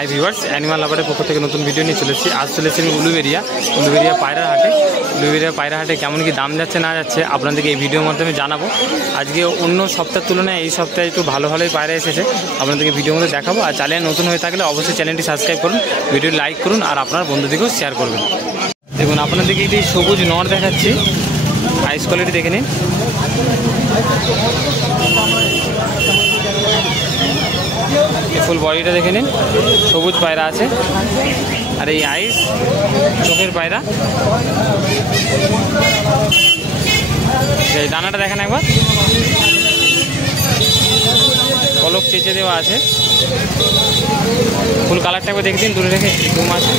Hi viewers, animal লাভারের পক্ষ থেকে নতুন ভিডিও নিয়ে চলেছি। আজ চলেছি আমি উলুবেড়িয়া পায়রা হাটে। উলুবেড়িয়া পায়রা হাটে কেমন কি দাম যাচ্ছে না যাচ্ছে আপনাদেরকে এই ভিডিওর মাধ্যমে জানাবো। আজকে অন্য সপ্তাহের তুলনায় এই সপ্তাহে একটু ভালোই পায়রা এসেছে, আপনাদেরকে ভিডিওর মধ্যে দেখাবো। আর চ্যানেল নতুন হয়ে থাকলে অবশ্যই চ্যানেলটি সাবস্ক্রাইব করুন, ভিডিও লাইক করুন আর আপনার বন্ধুদেরকেও শেয়ার করবেন। দেখুন আপনাদেরকে এই সবুজ নর দেখাচ্ছি, আইস কোয়ালিটি দেখে নিন। ফুল বডিটা দেখে নিন, সবুজ পায়রা আছে। আর এই আইস চোখের পায়রা। এই দানাটা দেখেন একবার, পলক চেঁচে দেওয়া আছে। ফুল কালারটা একবার দেখে দিন, দূরে রেখে ঘুম আছে।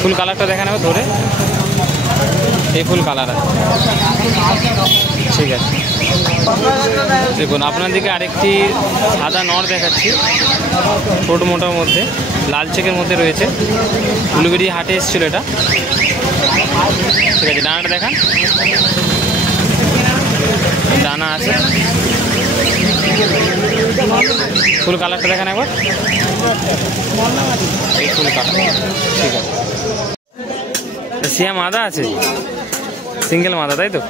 ফুল কালারটা দেখেন একবার ধরে, এই ফুল কালার আছে। ঠিক আছে, দেখুন আপনাদেরকে আরেকটি সাদা নর দেখাচ্ছি, ছোট মোটার মধ্যে লাল চেকের মধ্যে রয়েছে। উলুবেড়িয়া হাটে এসেছিলো এটা। ঠিক আছে, ডানাটা দেখান, ডানা আছে। ফুল কালারটা দেখান একবার, এই ফুল কালার। ঠিক আছে, সিয়া মাদা আছে, সিঙ্গেল মাদা তাই তো?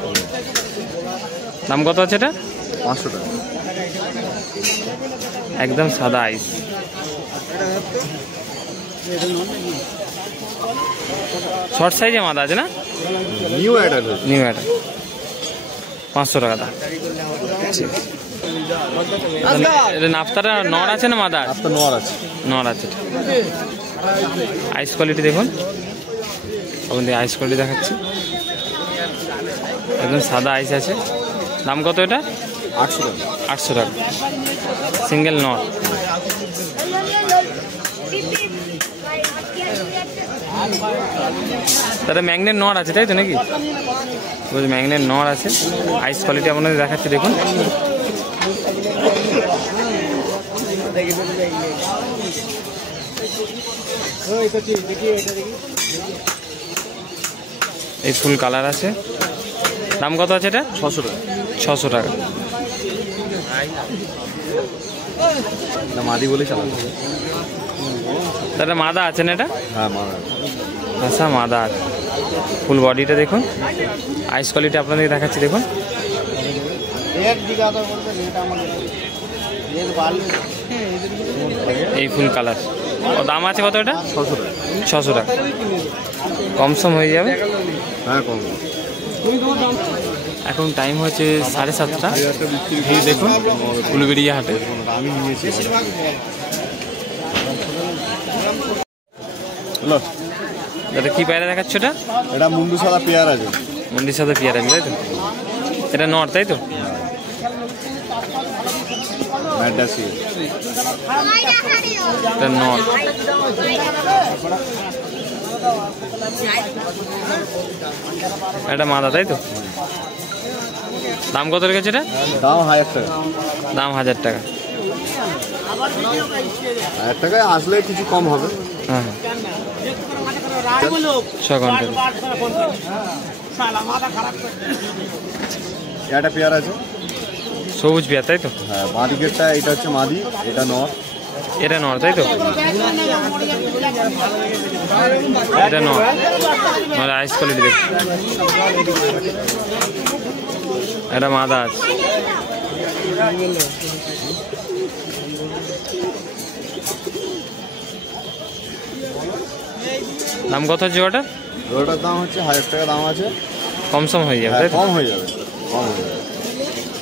দাম কত আছে এটা? 500 টাকা। একদম সাদা আইস। শর্ট সাইজে মাদা আছে না? New Eder. 500 টাকা দাম। এটা নাফতাটা নর আছে না মাদা? নর আছে। আইস কোয়ালিটি দেখুন, আপনাদের আইস কোয়ালিটি দেখাচ্ছি, একদম সাদা আইস আছে। দাম কত এটা? 800 টাকা। 800 টাকা, সিঙ্গেল নর। তাহলে ম্যাগনেট নর আছে তাই তো নাকি? বলছি ম্যাগনেট নর আছে। আইস কোয়ালিটি আপনাদের দেখাচ্ছি দেখুন। এই ফুল কালার আছে। দাম কত আছে এটা? 600 টাকা। 600 টাকা। মাদি বলে চালাবো। তাহলে মাদা আছে না এটা? হ্যাঁ মাদা। আচ্ছা, মাদা আছে। ফুল বডিটা দেখুন, আইস কোয়ালিটি আপনাদেরকে দেখাচ্ছি দেখুন। এই ফুল কালার। ও দাম আছে কত এটা? 600 টাকা। 600 টাকা, কম সম হয়ে যাবে। হ্যাঁ কম। এখন টাইম হচ্ছে 7:30। এই দেখুন উলুবেড়িয়া হাটে। আমি নিয়েছি। দাদা কি পায়রা দেখাচ্ছ এটা? এটা মুন্ডু সাদা পেয়ার আছে। মন্ডির সাথে পেয়ার আছে তাই তো? এটা নর তাই তো? ম্যাডাসি। এটা নর। এটা মাদা তাই তো? দাম কত রেখেছে এটা? দাম 1000 টাকা। দাম 1000 টাকা। 1000 টাকায় আসলে কিছু কম হবে। হ্যাঁ হ্যাঁ, 6 ঘন্টা। একটা পেয়ার আছে, সবুজ পেয়ার তাই তো? হ্যাঁ বাঁ দিকেরটা এটা হচ্ছে মাদি, এটা নর। এটা নর তাই তো? এটা নর। আইস কোয়ালিটি দেখ, এটা মাদা আছে। দাম কত হচ্ছে ওটা? ওটার দাম হচ্ছে 1000 টাকা দাম আছে। কম সম হয়ে যাবে তাই তো? কম হয়ে যাবে।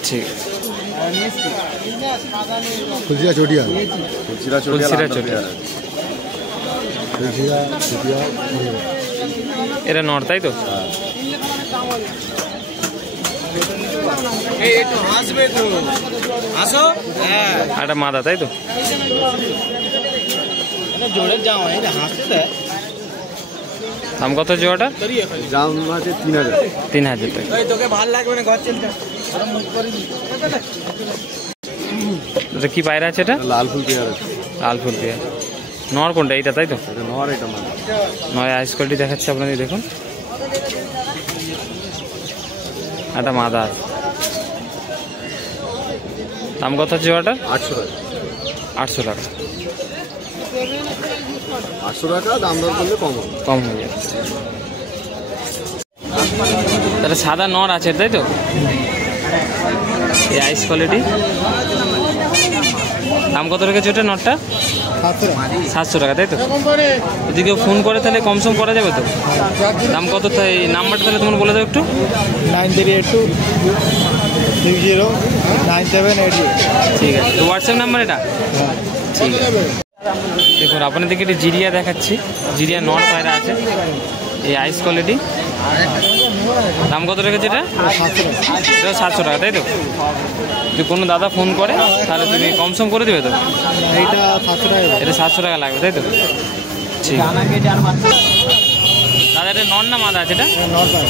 ঠিক আছে। ফুলচিরা চটিয়া। এটা নর তাই তো? এটা মাদা তাই তো? দাম কত হচ্ছে ওটা? দাম আছে 3000। 3000 টাকা। এটা কি পায়রা আছে এটা? লাল ফুল পেয়ার আছে। লাল ফুল পেয়ার। নর কোনটা? এইটা তাই তো? এটা নর, এটা মাদা। নয় আইস কোয়ালিটি দেখাচ্ছে আপনাদের দেখুন। এটা মাদা আছে। দাম কত হচ্ছে ওটা? 800 টাকা। 800 টাকা। 800 টাকা দাম দর করলে কম হবে। কম হয়ে যাবে। তাহলে সাদা নর আছে তাই তো? এই আইস কোয়ালিটি দাম কত রেখেছে ওটা নটটা? 700 টাকা তাই তো? যদি কেউ ফোন করে তাহলে কমসম করা যাবে তো? দাম কত? তাই নাম্বারটা তাহলে তোমার বলে দাও একটু। 9382209788। ঠিক আছে, তো হোয়াটসঅ্যাপ নাম্বার এটা? ঠিক আছে। দেখুন আপনাদেরকে একটি জিরিয়া দেখাচ্ছি। জিরিয়া নর পায়রা আছে, এই আইস কোয়ালিটি। দাম কত রেখেছে এটা? এটা 700 টাকা তাই তো? যদি কোনো দাদা ফোন করে তাহলে তুমি কমসম করে দেবে তো? এইটা 700 টাকা। এটা 700 টাকা লাগবে তাই তো? ঠিক দাদা, এটা নর না মাদা আছে এটা? নর্মাল।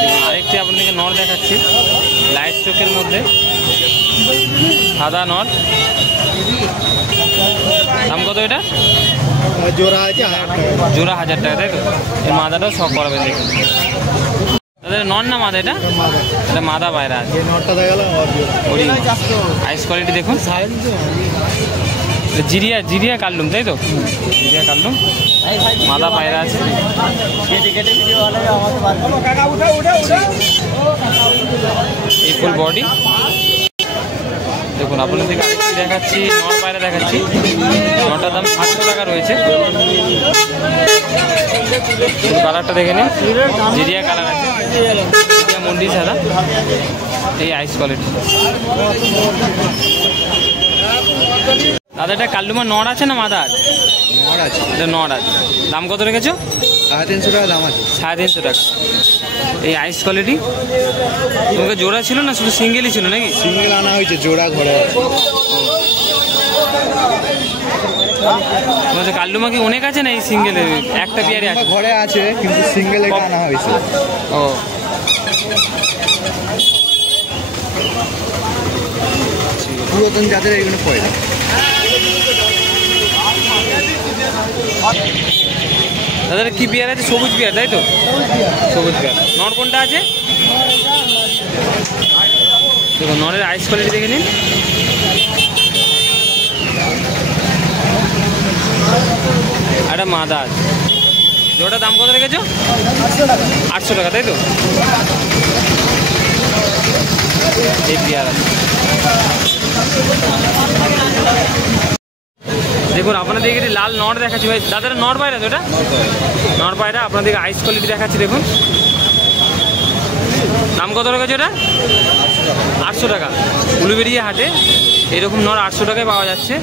দেখুন আরেকটি আপনাদেরকে নর দেখাচ্ছি, লাইট চোখের মধ্যে, সাদা নর। দাম কত এটা? জোড়া আছে 1000 টাকা। জোড়া 1000 টাকা তাই তো? এই মাদাটাও শখ করাবেন দেখুন। দাদা নর না মাদা এটা? এটা মাদা পায়রা আছে। এই নটটা দেখা গেল আর জোড়া। আইস কোয়ালিটি দেখুন। জিরিয়া জিরিয়া কাটলুম তাই তো? জিরিয়া কাটলুম, মাদা পায়রা আছে। এই ফুল বডি। দেখুন আপনাদেরকে আরেকটি দেখাচ্ছি, নর পায়রা দেখাচ্ছি। নটার দাম 700 টাকা রয়েছে। কালারটা দেখে নিন, জিরিয়া কালার আছে, জিরিয়া মন্ডি সাদা। এই আইস কোয়ালিটি। দাদা এটা কাল্লুমার নর আছে না মাদা আছে? নর আছে। এটা নর আছে। দাম কত রেখেছো? 350 টাকা দাম আছে। 350 টাকা। এই আইস কোয়ালিটি। তোমাকে জোড়া ছিল না শুধু সিঙ্গেলই ছিল নাকি? সিঙ্গেল আনা হয়েছে, জোড়া ঘরে আছে। তোমার কাল্লুমা কি অনেক আছে না এই সিঙ্গেলে একটা পেয়ারে আছে? ঘরে আছে কিন্তু সিঙ্গেল এটা আনা হয়েছে। ও পুরাতন জাতের এইগুলো পয়লা। দাদা কি পেয়ার আছে? সবুজ পেয়ার তাই তো? সবুজ পেয়ার। নর কোনটা আছে? দেখুন নরের আইস কোয়ালিটি দেখে নিন। একটা মাদা আছে। জোড়া দাম কত রেখেছো? 800 টাকা তাই তো? এই পেয়ার আছে। দেখুন আপনাদের এখানে লাল নর দেখাচ্ছি ভাই। দাদারা নর পায়রা তো এটা? নর পায়রা। আপনাদেরকে আইস কোয়ালিটি দেখাচ্ছি দেখুন। দাম কত রেখেছে এটা? 800 টাকা। উলুবেড়িয়া হাটে এরকম নর 800 টাকায় পাওয়া যাচ্ছে।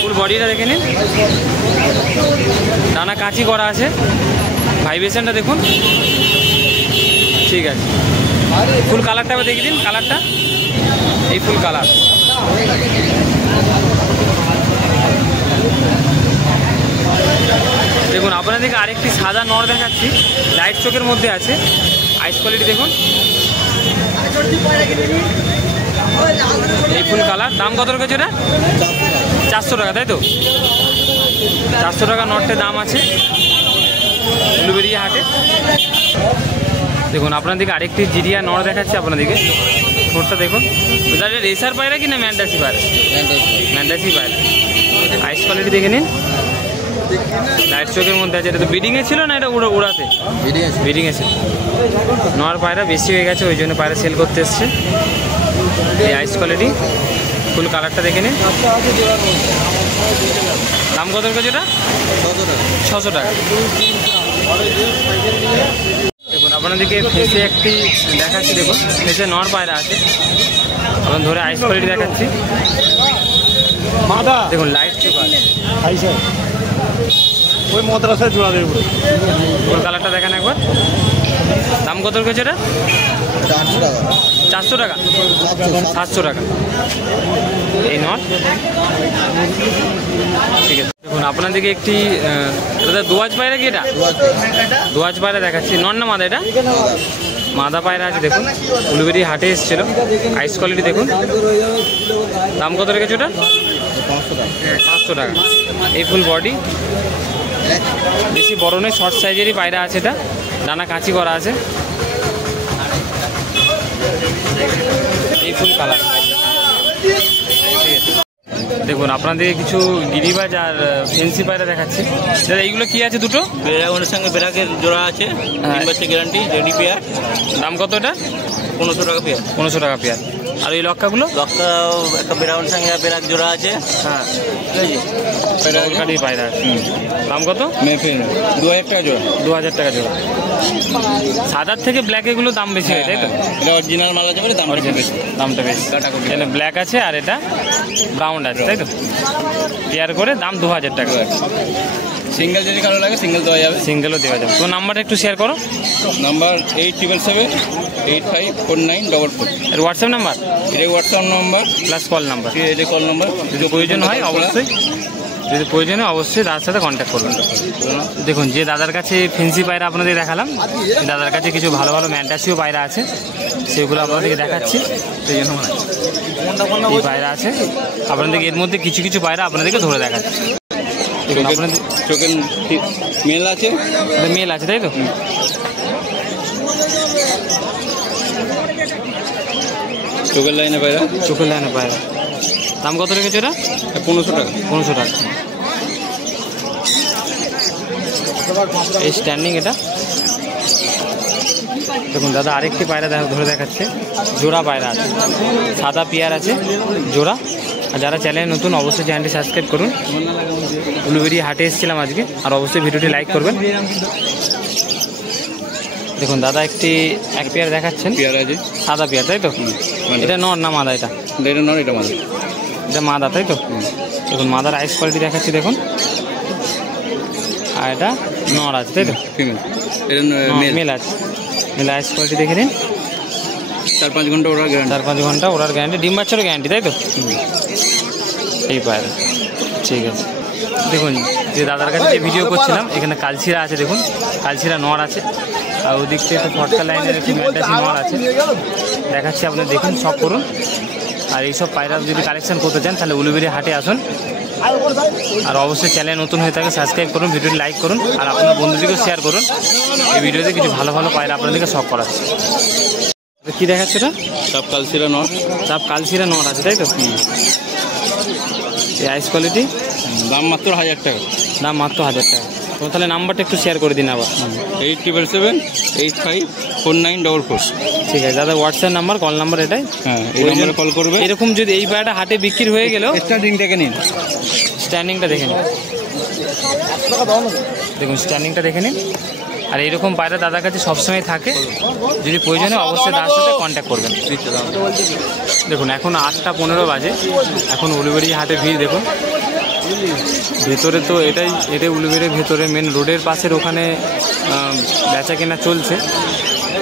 ফুল বডিটা দেখে নিন, ডানা কাঁচি করা আছে, ভাইব্রেশনটা দেখুন। ঠিক আছে, ফুল কালারটা দেখে দিন। কালারটা এই ফুল কালার। দেখুন আপনাদেরকে আরেকটি সাদা নর দেখাচ্ছি, লাইট চোখের মধ্যে আছে, আইস কোয়ালিটি দেখুন। এই ফুল কালার। দাম কত রেখেছে এটা? 400 টাকা তাই তো? 400 টাকা নটটার দাম আছে উলুবেড়িয়া হাটে। দেখুন আপনাদেরকে আরেকটি জিরিয়া নর দেখাচ্ছি আপনাদেরকে। ঠোঁটটা দেখুন। ওটা রেসার পায়রা কি না ম্যান্ডাসি পায়রা? ম্যান্ডাসি পায়রা। আইস কোয়ালিটি দেখে নিন, লাইট চোখের মধ্যে আছে। এটা তো ব্রিডিংয়ে ছিল না এটা উড়াতে? ব্রিডিংয়ে ছিল। নর পায়রা বেশি হয়ে গেছে ওই জন্য পায়রা সেল করতে এসছে। এই আইস কোয়ালিটি, ফুল কালারটা দেখে নিন। দাম কত রেখেছে এটা? 600 টাকা। দেখুন আপনাদেরকে ফেসে একটি দেখাচ্ছি। দেখুন ফেসে নর পায়রা আছে, এখন ধরে আইস কোয়ালিটি দেখাচ্ছি। দেখুন লাইট চোখ আছে, ওই মাদ্রাসায় জোড়া দেবো। ফুল কালারটা দেখেন একবার। দাম কত রেখেছে এটা? 400 টাকা। 400 টাকা। 700 টাকা এই নট। ঠিক আছে, দেখুন আপনাদেরকে একটি দাদা দোয়াজ পায়রা কি এটা? দোয়াজ পায়রা দেখাচ্ছি। নর না মাদা এটা? মাদা পায়রা আছে দেখুন, উলুবেড়ি হাটে এসেছিল। আইস কোয়ালিটি দেখুন। দাম কত রেখেছে ওটা? 500 টাকা। এই ফুল বডি, বেশি বড় নয়, শর্ট সাইজেরই পায়রা আছে এটা, ডানা কাঁচি করা আছে। এই ফুল কালার। ঠিক আছে। দেখুন আপনাদের কিছু গিরিবাজ আর ফেন্সি পায়রা দেখাচ্ছি। দাদা এইগুলো কি আছে দুটো? বেরাগনের সঙ্গে বেরাকের জোড়া আছে, 3 বছর গ্যারান্টি, রেডি পেয়ার। দাম কত এটা? 1500 টাকা পেয়ার। 1500 টাকা পেয়ার। আর এই লক্কাগুলো? লক্কা একটা বেরাগনের সঙ্গে বেরাক জোড়া আছে। হ্যাঁ, কাটি পায়রা আছে। দাম কত? 2000 টাকা জোড়া। 2000 টাকা জোড়া। সাদার থেকে ব্ল্যাক এগুলো দাম বেশি হয় তাই তো? এটা অরিজিনাল মাল আছে বলে দামটা বেশি। এখানে ব্ল্যাক আছে আর এটা ব্রাউন আছে তাই তো? পেয়ার করে দাম 2000 টাকা। সিঙ্গেল যদি কারো লাগে সিঙ্গেল দেওয়া যাবে। সিঙ্গেলও দেওয়া যাবে। তোমার নাম্বারটা একটু শেয়ার করো। নাম্বার 8777854944। এর হোয়াটসঅ্যাপ নাম্বার? এটা WhatsApp number plus call number. এটা কল নাম্বার। যদি প্রয়োজন হয় অবশ্যই দাদার সাথে কন্ট্যাক্ট করবেন। দেখুন যে দাদার কাছে ফেন্সি পায়রা আপনাদের দেখালাম, দাদার কাছে কিছু ভালো ভালো ম্যান্টাসিও পায়রা আছে, সেগুলো আপনাদেরকে দেখাচ্ছি। এই পায়রা আছে আপনাদেরকে, এর মধ্যে কিছু কিছু পায়রা আপনাদেরকে ধরে দেখাচ্ছি। দেখুন আপনাদের চোখের মেল আছে, মেল আছে তাই তো? চোখের লাইনে পায়রা। চোখের লাইনে পায়রা। দাম কত রেখেছে ওটা? 1500 টাকা। 1500 টাকা। এই স্ট্যান্ডিং এটা। দেখুন দাদা আরেকটি পায়রা ধরে দেখাচ্ছে, জোড়া পায়রা আছে, সাদা পেয়ার আছে জোড়া। আর যারা চ্যানেল নতুন অবশ্যই চ্যানেলটি সাবস্ক্রাইব করুন। উলুবেড়িয়া হাটে এসেছিলাম আজকে, আর অবশ্যই ভিডিওটি লাইক করবেন। দেখুন দাদা এক পেয়ার দেখাচ্ছেন, পেয়ার আছে সাদা পেয়ার তাই তো? এটা নর না মাদা? এটা নর, এটা মাদা। এটা মাদা তাই তো? দেখুন মাদার আইস কোয়ালিটি দেখাচ্ছি দেখুন। আর এটা নর আছে তাই তো? ফিমেল। এটা মেল আছে। মেল আইস কোয়ালিটি দেখে নিন। 4-5 ঘন্টা ওড়ার গ্যারান্টি। 4-5 ঘন্টা ওড়ার গ্যারান্টি, ডিম বাচ্চারও গ্যারান্টি তাই তো? এই পায়রা ঠিক আছে। দেখুন যে দাদার কাছে যে ভিডিও করছিলাম, এখানে কালচিরা আছে দেখুন, কালচিরা নর আছে। আর ওদিক থেকে একটু ফটকা লাইনের একটি ম্যান্টাসি নর আছে, দেখাচ্ছি আপনারা দেখুন, সব করুন। আর এইসব পায়রা যদি কালেকশন করতে চান তাহলে উলুবেড়িয়া হাটে আসুন। আর অবশ্যই চ্যানেল নতুন হয়ে থাকে সাবস্ক্রাইব করুন, ভিডিওটি লাইক করুন, আর আপনার বন্ধুদেরকেও শেয়ার করুন। এই ভিডিওতে কিছু ভালো ভালো পায়রা আপনাদেরকে শখ করাচ্ছে। কি দেখাচ্ছে এটা? সব কালচিরা নর। সব কালচিরা নর আছে তাই তো? এই আইস কোয়ালিটি। দাম মাত্র 1000 টাকা। দাম মাত্র 1000 টাকা। তো তাহলে নাম্বারটা একটু শেয়ার করে দিন আবার। 8777854944। ঠিক আছে দাদা, হোয়াটসঅ্যাপ নাম্বার, কল নাম্বার এটাই। হ্যাঁ, এই নম্বরে কল করবে। এরকম যদি এই পায়রাটা হাটে বিক্রি হয়ে গেলেও স্ট্যান্ডিং দেখে নিন। স্ট্যান্ডিংটা দেখে নিন। দেখুন স্ট্যান্ডিংটা দেখে নিন। আর এইরকম পায়রা দাদার কাছে সবসময় থাকে, যদি প্রয়োজনে অবশ্যই দাদার সাথে কন্ট্যাক্ট করবেন। দেখুন এখন 8টা 15 বাজে, এখন উলুবেড়িয়া হাটে ভিড় দেখুন। ভেতরে তো এটাই উলুবেড়িয়ার ভেতরে মেন রোডের পাশের ওখানে বেচা কেনা চলছে।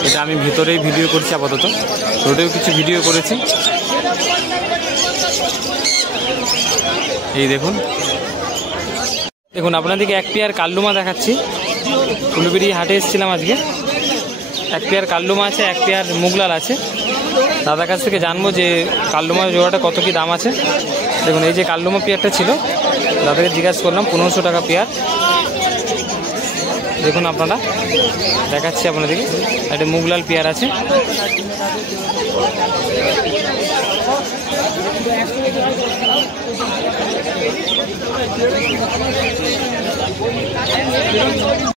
এটা আমি ভেতরেই ভিডিও করছি আপাতত, রোডেও কিছু ভিডিও করেছি। এই দেখুন আপনাদেরকে এক পেয়ার কাল্লুমা দেখাচ্ছি। উলুবেড়িয়া হাটে এসেছিলাম আজকে। এক পেয়ার কাল্লুমা আছে, এক পেয়ার মুগলাল আছে। দাদার কাছ থেকে জানবো যে কাল্লুমার জোড়াটা কত কি দাম আছে। দেখুন এই যে কাল্লুমা পেয়ারটা ছিল, দাদাকে জিজ্ঞাসা করলাম 1500 টাকা পেয়ার। দেখুন আপনারা, দেখাচ্ছি আপনাদেরকে। একটা মুগলাল পেয়ার আছে।